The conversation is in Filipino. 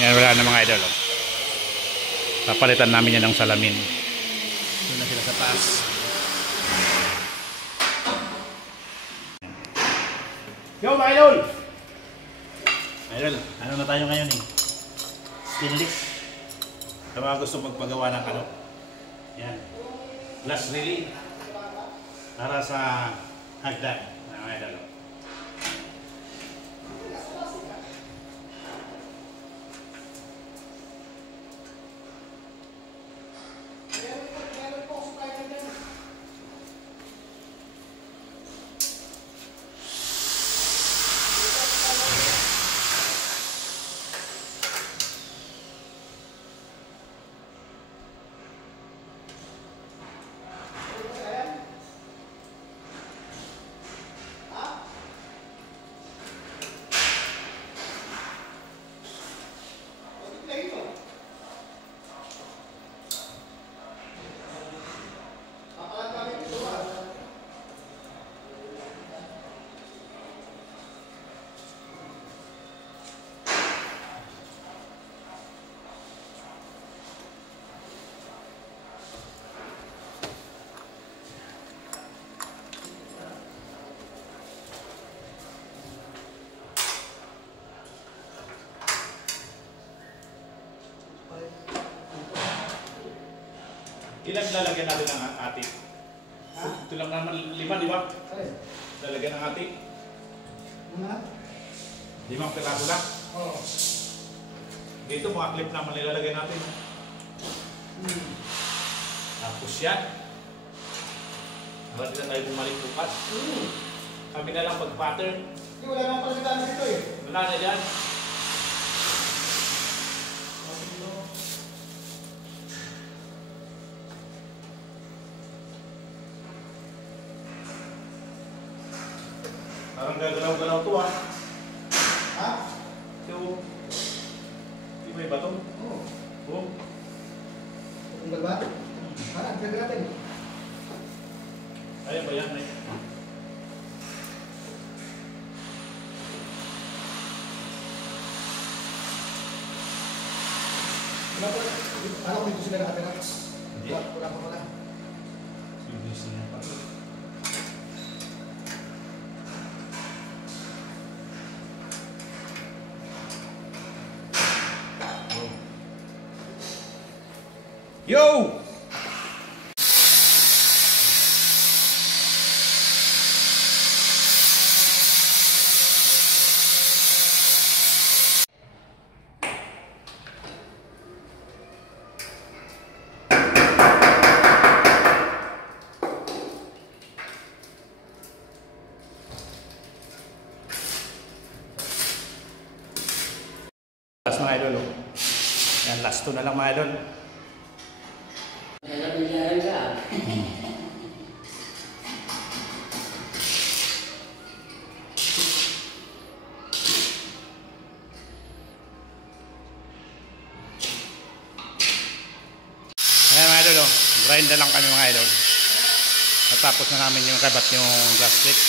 Ngayon wala na mga idol. Papalitan namin yan ng salamin. Doon na sila sa taas. Yo mga idol! Idol, ano na tayo ngayon eh? Stainless. Sa mga gusto magpagawa ng ano? Yan. Glass relay. Para sa hagdan. Mga idol. Ilan lalagyan natin ng ating? Ha? Ito lang naman 5, di ba? Lalagyan ng ating? 5 piraso lang? Oo. Dito mga clip naman nilalagay natin. Tapos yan. Hindi na tayo bumalik bukas. Kami na lang pag-pattern. Hindi, wala nang pagkataan dito eh. Wala na dyan. Parang gagalaw-galaw ito ah. Ha? So, di ba iba ito? Oo. Oo. Ang ba? Parang gagalatin. Ayan ba yan? Alam ko dito sila nakapiraks. Hindi. Wala pa pala. Hindi sila pa. Yo! Last mga idol. Yan, last 2 na lang mga idol. Ayan mga idol, grind na lang kami mga idol. Natapos na namin yung kabat yung glass plate.